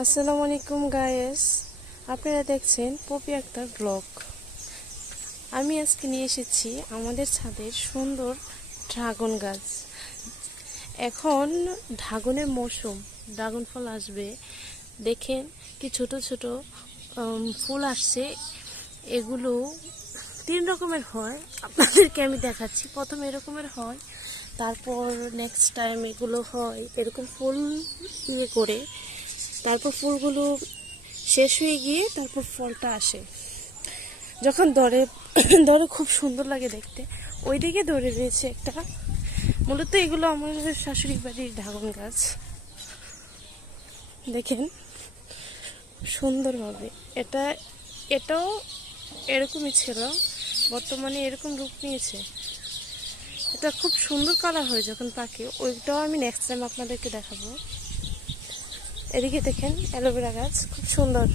আসসালামু আলাইকুম গায়েস, আপনারা দেখছেন পপি আক্তার ব্লগ। আমি আজকে নিয়ে এসেছি আমাদের ছাদের সুন্দর ড্রাগন গাছ। এখন ড্রাগনের মৌসুম, ড্রাগন ফল আসবে। দেখেন কি ছোট ছোট ফুল আসছে। এগুলো 3 রকমের হয়, আপনাদেরকে আমি দেখাচ্ছি। প্রথম এরকমের হয়, তারপর নেক্সট টাইম এগুলো হয় এরকম ফুল ইয়ে করে, তারপর ফুলগুলো শেষ হয়ে গিয়ে তারপর ফলটা আসে। যখন ধরে ধরে খুব সুন্দর লাগে দেখতে। ওইদিকে ধরে রয়েছে একটা। মূলত এগুলো আমাদের শাশুড়ি বাড়ির ড্রাগন গাছ। দেখেন সুন্দরভাবে এটাও এরকমই ছিল, বর্তমানে এরকম রূপ নিয়েছে। এটা খুব সুন্দর কালার হয় যখন পাকে। ওইটাও আমি নেক্সট টাইম আপনাদেরকে দেখাবো। এদিকে দেখেন অ্যালোভেরা গাছ, খুব সুন্দর।